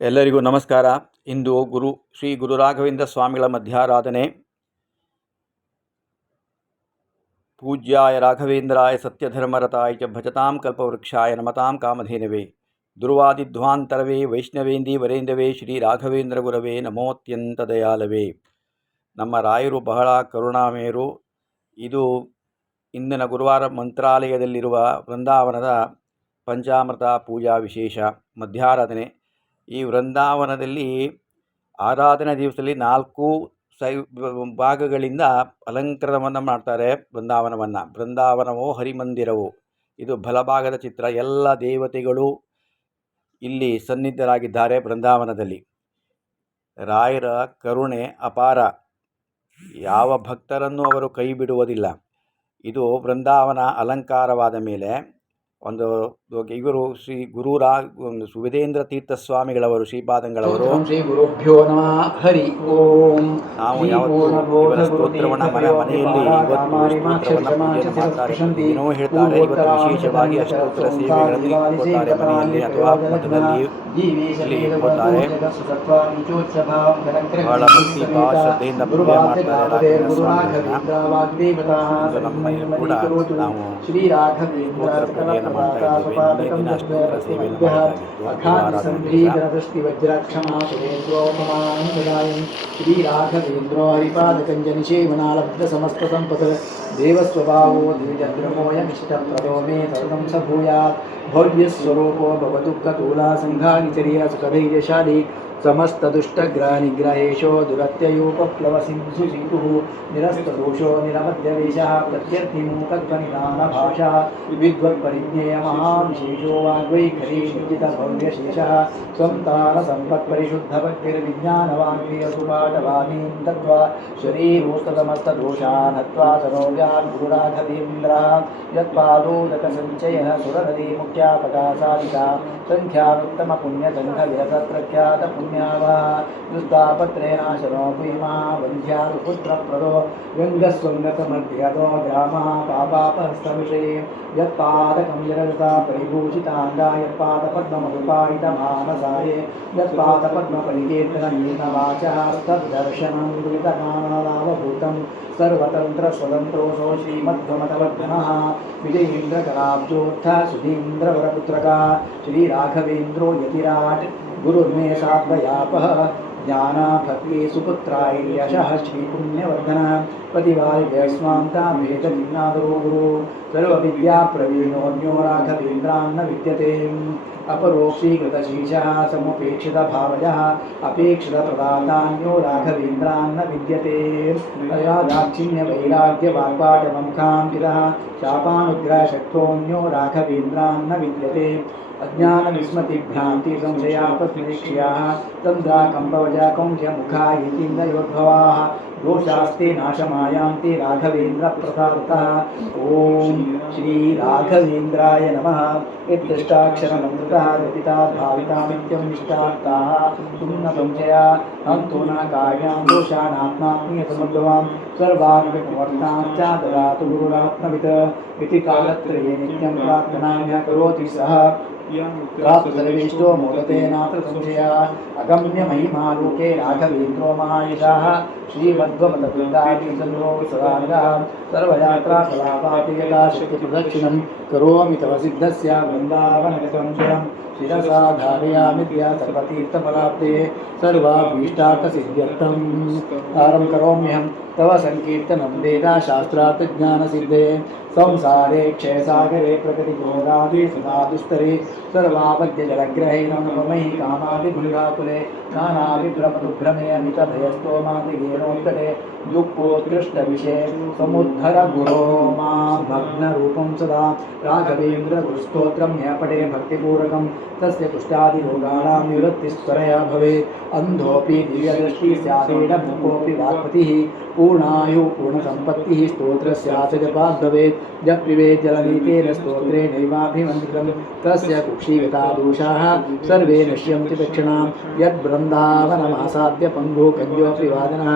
ಎಲ್ಲರಿಗೂ ನಮಸ್ಕಾರ. ಇಂದು ಶ್ರೀ ಗುರು ರಾಘವೇಂದ್ರ ಸ್ವಾಮಿಗಳ ಮಧ್ಯಾರಾಧನೆ. ಪೂಜ್ಯಾಯ ರಾಘವೇಂದ್ರಾಯ ಸತ್ಯಧರ್ಮರತಾಯ ಚ ಭಜತಾಂ ಕಲ್ಪವೃಕ್ಷಾಯ ನಮತಾಂ ಕಾಮಧೇನವೇ ದುರ್ವಾದಿಧ್ವಾಂತರವೇ ವೈಷ್ಣವೇಂದಿ ವರೇಂದ್ರವೇ ಶ್ರೀ ರಾಘವೇಂದ್ರ ಗುರವೇ ನಮೋತ್ಯಂತ ದಯಾಲವೇ. ನಮ್ಮ ರಾಯರು ಬಹಳ ಕರುಣಾಮಯರು. ಇದು ಇಂದಿನ ಗುರುವಾರ ಮಂತ್ರಾಲಯದಲ್ಲಿರುವ ವೃಂದಾವನದ ಪಂಚಾಮೃತ ಪೂಜಾ ವಿಶೇಷ ಮಧ್ಯಾರಾಧನೆ. ಈ ವೃಂದಾವನದಲ್ಲಿ ಆರಾಧನಾ ದಿವಸದಲ್ಲಿ 4 ಭಾಗಗಳಿಂದ ಅಲಂಕರಣವನ್ನು ಮಾಡ್ತಾರೆ. ಬೃಂದಾವನವೋ ಹರಿಮಂದಿರವೋ, ಇದು ಬಲಭಾಗದ ಚಿತ್ರ. ಎಲ್ಲ ದೇವತೆಗಳು ಇಲ್ಲಿ ಸನ್ನಿಧರಾಗಿದ್ದಾರೆ. ಬೃಂದಾವನದಲ್ಲಿ ರಾಯರ ಕರುಣೆ ಅಪಾರ, ಯಾವ ಭಕ್ತರನ್ನು ಅವರು ಕೈ ಬಿಡುವುದಿಲ್ಲ. ಇದು ವೃಂದಾವನ ಅಲಂಕಾರವಾದ ಮೇಲೆ ಇವರು ಶ್ರೀ ಸುವಿಧೇಂದ್ರ ತೀರ್ಥ ಸ್ವಾಮಿಗಳವರು, ಶ್ರೀಪಾದಂಗಳವರು. ಶ್ರೀ ಗುರುಭ್ಯೋ ನಮಃ. ಹರಿ ಓಂ. ನಾವು ಯಾವತ್ತೂ ಇವರ ಸ್ತೋತ್ರವನ್ನು ಮನೆಯಲ್ಲಿ ಏನೋ ಹೇಳ್ತಾರೆ. ಇವತ್ತು ವಿಶೇಷವಾಗಿ ಅಷ್ಟೋತ್ತರ ಸೇವೆಗಳಲ್ಲಿ ಕೊಡ್ತಾರೆ. ಮನೆಯಲ್ಲಿ ಅಥವಾ ಮಠದಲ್ಲಿ ಕೊಡ್ತಾರೆ. ಬಹಳ ಭಕ್ತಿ ಭಾವ ಶ್ರದ್ಧೆಯಿಂದ ಪೂಜೆ ಮಾಡ್ತಾರೆ ನಮ್ಮಲ್ಲಿ ಕೂಡ. ನಾವು ಶ್ರೀ ರಾಘವೇಂದ್ರ ಮಾಡ್ತಾ ಇದ್ದೇವೆ. ಅಷ್ಟೋತ್ತರ ಸೇವೆಯನ್ನು ಶ್ರೀ ರಾಘವೇಂದ್ರೋ ಹರಿಪಾದಕಂಜನಿಷೇವನಾಲಬ್ಧ ಸಮಸ್ತ ಸಂಪತ್ ದೇವಸ್ವಭಾವೋ ದ್ವಿಜದ್ರಮೋಯಮಿಷ್ಟಪ್ರದೋ ಮೇ ಸರ್ವಂ ಸ ಭೂಯಾತ್. ಭವ್ಯಸ್ವರೂಪೋ ಭವದುಃಖತೂಲಾ ಸಂಘಾನಿಚರ್ಯ ಸುಖಧೈರ್ಯಶಾಲಿ ಸಮಸ್ತದುಷ್ಟಗ್ರಹನಿಗ್ರಹೇಶೋ ದುರತ್ಯಯೋಪಪ್ಲವಸಿಂಧುಸೀತುಃ ನಿರಸ್ತದೋಷೋ ನಿರಮಧ್ಯವೇಶಃ ಪ್ರತ್ಯರ್ಥಿಮೂಕಧ್ವನಿದಾನಭಾಷಃ ವಿದ್ವತ್ಪರಿಜ್ಞೇಯ ಮಹಾವಿಶೇಷೋ ವಾಗ್ವೈಖರಿ ನಿಶ್ಚಿತಭವ್ಯಶೇಷಃ ಸಂತಾನಸಂಪತ್ಪರಿಶುದ್ಧಭಕ್ತಿರ್ವಿಜ್ಞಾನವಾಗ್ವೇಯಸುಪಾಠವಾದೀಂ ತತ್ವಾ ಶರೀರೋಸ್ತಮಸ್ತದೋಷಾನ್ ಹತ್ವಾ ತನೋವ್ಯಾನ್ ಗುರುರಾಘವೇಂದ್ರಃ ಯತ್ಪಾದೋದಕಸಂಚಯಃ ಸುರನದಿ ಮುಖ್ಯಾಪಕಾಸಾಲಿಕಾ ಸಂಖ್ಯಾನುತ್ತಮ ಪುಣ್ಯಗಂಧವಿರಸತ್ಪ್ರಖ್ಯಾತ ಪುಣ್ಯಾವಹ ದುಸ್ತಾಪತ್ರೇನಾಶನೋ ಭೀಮಾ ವಂಧ್ಯಾದು ಪುತ್ರಪ್ರದೋ ವ್ಯಂಗಸ್ವಂಗತಮಧ್ಯದೋ ಗ್ರಾಮಃ ಪಾಪಾಪಹಸ್ತವಿಷೇ ಯತ್ಪಾದಕಂ ವಿರಜತಾ ಪರಿಭೂಷಿತಾಂಗಾ ಯತ್ಪಾದಪದ್ಮಮುಪಾಯಿತಮಾನಸಾಯೇ ಯತ್ಪಾದಪದ್ಮಪರಿಕೀರ್ತನಮೀನವಾಚಃ ತದ್ದರ್ಶನಂ ದುರಿತಕಾರಣಲಾಭಭೂತಂ ಸರ್ವತಂತ್ರಸ್ವತಂತ್ರೋऽಸೋ ಶ್ರೀಮಧ್ವಮತವರ್ಧನಃ ವಿಜಯೇಂದ್ರಕರಾಬ್ಜೋತ್ಥ ಸುಧೀಂದ್ರವರಪುತ್ರಕ ಶ್ರೀರಾಘವೇಂದ್ರೋ ಯತಿರಾಟ್ ಗುರುರ್ಮೇ ಸಾಧ್ವಯಾಪಃ ಜ್ಞಾನ ಭಕ್ತಿ ಸುಪುತ್ರಾಯ ಯಶಃ ಶ್ರೀಪುಣ್ಯವರ್ಧನ ಪತಿವಾರ್ಯಸ್ವಾಂತಾಭೇದವಿನ್ನಾದರೋ ಗುರು ಸರ್ವವಿದ್ಯಾ ಪ್ರವೀಣೋನ್ಯೋ ರಾಘವೇಂದ್ರಾನ್ನ ವಿದ್ಯತೆ ಅಪರೋಕ್ಷೀಕೃತಶೀಶಃ ಸಮುಪೇಕ್ಷಿತಭಾವಯಃ ಅಪೇಕ್ಷಿತಪ್ರದಾತಾನ್ಯೋ ರಾಘವೇಂದ್ರಾನ್ನ ವಿದ್ಯತೆ ತಯಾ ದಾಕ್ಷಿಣ್ಯವೈರಾಗ್ಯವಾಗ್ಪಾಟಮಂಕಾಂಕಿತಃ ಶಾಪಾನುಗ್ರಹಶಕ್ತೋನ್ಯೋ ರಾಘವೇಂದ್ರಾನ್ನ ವಿದ್ಯತೆ ಅಜ್ಞಾನವಿಸ್ಮತಿಭ್ರಾಂತಿ ಸಂಶಯಾಪಸ್ಮರೀಕ್ಷ್ಯಾಃ ತಂದ್ರಾಕಂಪವಜಾಕೌಂಧ್ಯಮುಖಾಯತೀಂದ್ರಯೋದ್ಭವಾಃ ದೋಷಾಸ್ತೆ ನಾಶಮಾಯಾಂತಿ ರಾಘವೇಂದ್ರ ಪ್ರಸಾದತಃ. ಓಂ ಶ್ರೀ ರಾಘವೇಂದ್ರಾಯ ನಮಃ. ಯತ್ಕೃಷ್ಟಾಕ್ಷರಮೃತಃ ಗತಿತಾತ್ ಭಾವಿತಾಮಿತ್ಯಂ ನಿಷ್ಠಾರ್ಥಾಃ ಸುಮ್ನ ಸಂಶಯ ಹಂತೋ ನ ಕಾಯಾಂ ದೋಷಾನಾತ್ಮಾತ್ಮೀಯಸಮದ್ಭವಾಂ ಸರ್ವಾಂಗಪವರ್ತಾಂಚ ದದಾತು ಗುರುರಾತ್ಮವಿತ್ ಇತಿ ಕಾಲತ್ರಯೇ ನಿತ್ಯಂ ಪ್ರಾರ್ಥನಾಮ್ಯ ಕರೋತಿ ಸಹ ಸರ್ವೇಷ್ಟೋ ಮೂಲತೆ ನಾತ್ರ ಸಂಶಯ ಅಗಮ್ಯ ಮಹಿಮಾ ಲೋಕೆ ರಾಘವೇಂದ್ರೋ ಮಹಾಯಶಃ ಶ್ರೀಮಧ್ವಮತವೃಂದಾಟೀಚಂದ್ರೋ ಸದಾನಗಃ ಸರ್ವಯಾತ್ರಾ ಫಲಾಪಾಪಿ ಯದಾ ಶಕ್ತಿ ಪ್ರದಕ್ಷಿಣಂ ಕರೋಮಿ ತವ ಸಿದ್ಧಸ್ಯ ವೃಂದಾವನಗತಂ ಶರಂ ಶಿರಸಾ ಧಾರಯಾಮಿ ತ್ವಯಾ ಸರ್ವತೀರ್ಥಫಲಾಪ್ತೆ ಸರ್ವಾಭೀಷ್ಟಾರ್ಥಸಿದ್ಧ್ಯರ್ಥಂ ಧಾರಂ ಕರೋಮ್ಯಹಂ ತವ ಸಂಕೀರ್ತನಂ ವೇದ ಶಾಸ್ತ್ರಾರ್ಥಜ್ಞಾನಸಿದ್ಧೇ ಸಂಸಾರೇ ಕ್ಷಯಸಾಗರೇ ಪ್ರಕಟಿಘೋರಾದಿ ಸದಾದುಸ್ತರೇ ಸರ್ವಾಪದ್ಯಜಲಗ್ರಹೇಣ ನಮಮಹಿ ಕಾಮಾದಿಭೃಗಾಕುಲೆ ನಾನಾಭಿಭ್ರಮದುಭ್ರಮೇ ಅಮಿತಭಯಸ್ತೋಮಾದಿಗೇನೋತ್ಕಟೆ ದುಃಖೋತ್ಕೃಷ್ಟವಿಷೇ ಸಮುದ್ಧರ ಗುರೋ ಮಾಂ ಭಗ್ನರೂಪಂ ಸದಾ ರಾಘವೇಂದ್ರ ಗುರುಸ್ತೋತ್ರಂ ನ್ಯಾಪಟೇ ಭಕ್ತಿಪೂರ್ವಕಂ ತಸ್ಯ ಪುಷ್ಟಾದಿರೋಗಾಣಾಂ ನಿವೃತ್ತಿಸ್ತ್ವರಯಾ ಭವೇತ್. ಅಂಧೋಪಿ ದಿವ್ಯದೃಷ್ಟಿ ಸ್ಯಾದೇನ ಮೂಕೋಪಿ ವಾಕ್ಪತಿಃ पूर्णायु पूर्णसम्पत्तिः स्तोत्रस्याच जपात् भवेत् जप पिबेत् जलनीतेन स्तोत्रेणैवाभिमन्त्रितं तस्य कुक्षीगता दोषाः सर्वे नश्यन्ति तत्क्षणां यद्बृन्दावनमासाद्य पङ्गो कन्योऽपि वादनः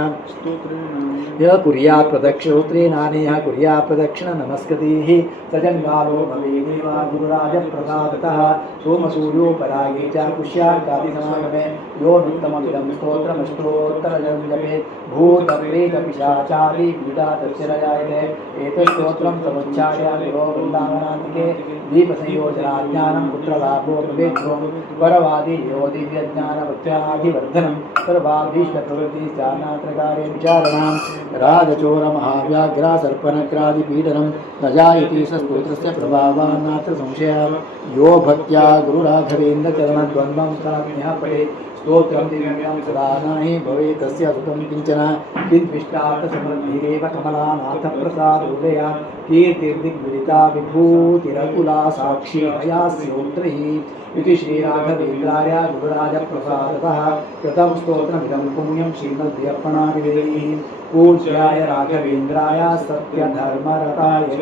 यः कुर्यात् प्रदक्षिणोत्रेणानेह कुर्यात् प्रदक्षिणनमस्कृतिः स जङ्गालो भवेदेवा गुरुराजप्रसादतः सोमसूर्योपरागे च पुष्यार्कादिसमागमे यो नूत्तममिदं स्तोत्रमष्टोत्तरजं जपेत् भूतप्रेतपिशाचादि पीडा तस्य न जायते एतत्स्तोत्रं समुच्चार्य गुरो वृन्दावनान्तिके दीपसंयोजनाज्ञानं पुत्रलाभो भवेद्ध्रुवं परवादि यो दिव्यज्ञानवृत्त्यादिवर्धनं सर्वाभीष्टप्रवृत्तिश्चान्नात्रकारे विचारणां राजचोरमहाव्याघ्रा सर्पनक्रादिपीडनं न जायते स स्तोत्रस्य प्रभावान्नात्र संशयः यो भक्त्या गुरुराघवेन्द्रचरणद्वन्द्वं सनज्ञः पठेत् स्तोत्रं दिव्यं सदा नहि भवेत् तस्य सुतं किञ्चन किद्विष्टार्थसमृद्धिरेव कमलानाथप्रसादोदया कीर्तिर्दिग्विदिता विभूतिरकुला साक्षी हयास्योत्रैः इति श्रीराघवेन्द्राय गुरुराजप्रसादतः कृतं स्तोत्रमिदं पुण्यं श्रीमद्व्यर्पणादिवेः पूज्याय राघवेन्द्राय सत्यधर्मरताय च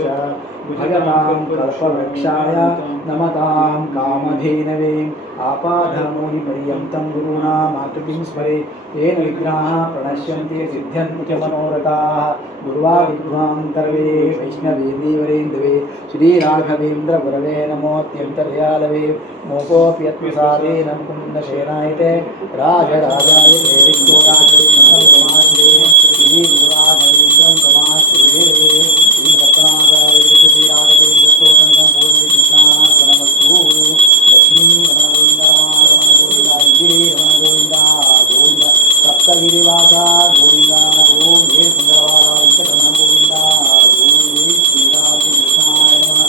भजतां कल्पवृक्षाय नमतां कामधेनवे आपादमौलिपर्यन्तं गुरूणामाकृतिं स्मरे तेन विघ्नाः प्रणश्यन्ति सिद्ध्यन्ति च मनोरथाः गुरुवाविद्वां सर्वे वैष्णवे देवरेन्दवे श्रीराघवेन्द्रगुरवे नमोऽत्यन्तदयालवे मोकोऽपि यत्प्रसादेन मुकुन्दशयनायते राजराजाय प्रेरितो राघवेन्द्रं समाश्रये श्रीगुरुराघवेन्द्रं समाश्रये श्रीरत्नागाय श्रीराघवेन्द्रस्तोत्रं पूर्णकृष्णार्पणमस्तु लक्ष्मी रमण गोविन्द गिरि रमण गोविन्द गोविन्द सप्तगिरिवासा गोविन्द गोविन्दे सुन्दरवाला वेङ्कटरमण गोविन्द गोविन्दे श्रीराघवेन्द्राय नमः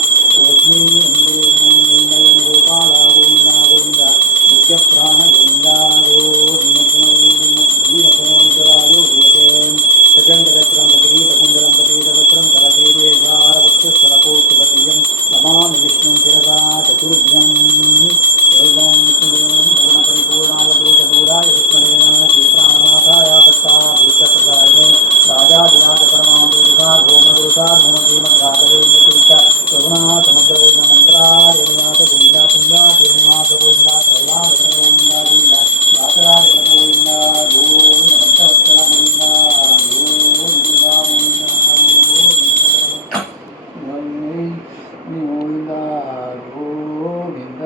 लक्ष्मी वन्दे गोविन्द गोपाल गोविन्द गोविन्द मुख्यप्राण गोविन्द गोविन्दरायो भूयते प्रचण्डचक्रं प्रकीटकुण्डलं प्रकीटवक्त्रं करसेवेद्वारवक्षस्थलकोटिपतिं नमामि विष्णुं शिरसा चतुर्भुजं सर्वं विष्णुदेवं पूर्णपरिपूर्णाय दोषदूराय विष्णुदेन श्रीप्राणनाथाय भक्ताभीष्टप्रदायिने राजाधिराजपरमां देवता भौमदुर्गा मम श्रीमद्राघवेन्द्रतीर्थ करुणासमुद्रगोविन्द मन्त्रालयनिवास गोविन्द पुण्यातीर्निवास गोविन्द सर्वाभरण गोविन्द गोविन्द दासराज गोविन्द गोविन्द भक्तवत्सल गोविन्द गोविन्द गोविन्द गोविन्द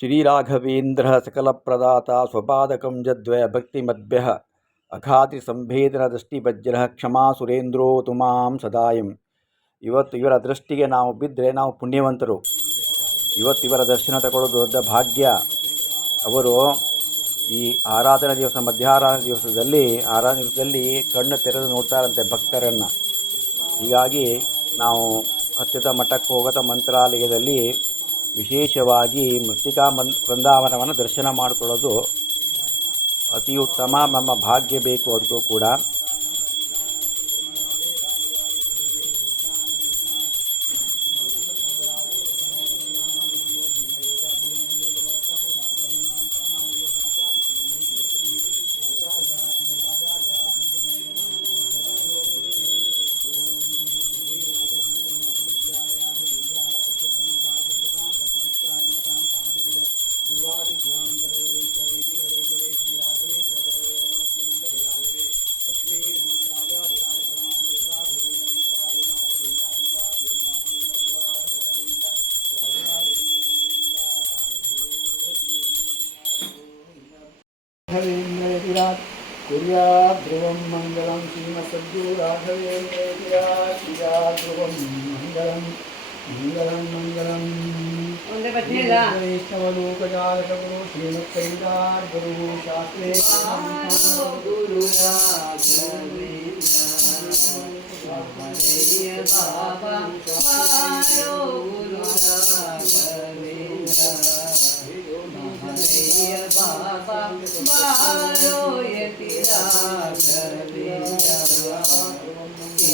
श्रीराघवेन्द्रः सकलप्रदाता स्वपादकं जद्वय भक्तिमद्भ्यः अघाति ಸಂಭೇದನ ದೃಷ್ಟಿವಜ್ರಃ ಕ್ಷಮಾ ಸುರೇಂದ್ರೋ ತುಮಾಂ ಸದಾಯಂ. ಇವತ್ತು ಇವರ ದೃಷ್ಟಿಗೆ ನಾವು ಬಿದ್ದರೆ ನಾವು ಪುಣ್ಯವಂತರು. ಇವತ್ತು ಇವರ ದರ್ಶನ ತಗೊಳ್ಳೋದು ದೊಡ್ಡ ಭಾಗ್ಯ. ಅವರು ಈ ಆರಾಧನಾ ದಿವಸ ಮಧ್ಯಾರಾಧನಾ ದಿವಸದಲ್ಲಿ ಕಣ್ಣು ತೆರೆದು ನೋಡ್ತಾರಂತೆ ಭಕ್ತರನ್ನು. ಹೀಗಾಗಿ ನಾವು ಹತ್ತಿರ ಮಠಕ್ಕೆ ಹೋಗದ ಮಂತ್ರಾಲಯದಲ್ಲಿ ವಿಶೇಷವಾಗಿ ಮೃತ್ತಿಕಾ ವೃಂದಾವನವನ್ನು ದರ್ಶನ ಮಾಡಿಕೊಳ್ಳೋದು ಅತಿ ಉತ್ತಮ. ನಮ್ಮ ಭಾಗ್ಯ ಬೇಕು ಅದಕ್ಕೂ ಕೂಡ. कुर्यात् ध्रुवं मङ्गलं श्रीमत्सद्गुरु राघवेन्द्राय ध्रुवं मङ्गलं मङ्गलं मङ्गलं वैष्णवलोकजालकगुरु श्रीमत्कैलासगुरु शास्त्रे गुरु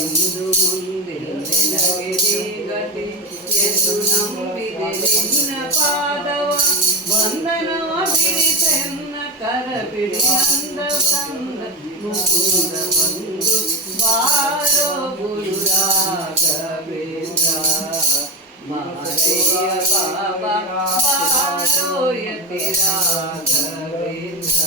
ಇಂದು ಮುಂದಿನ ಗತಿ ಎಂದು ನಂಬಿದೆ ನಿನ್ನ ಪಾದವ ವಂದನವ ಬಿರಿತೆನ್ನ करपिडि नंद कंद मुकुंद बंधु बारो गुरु राघवेंद्र मारैया बाबा बारो यति राघवेंद्र।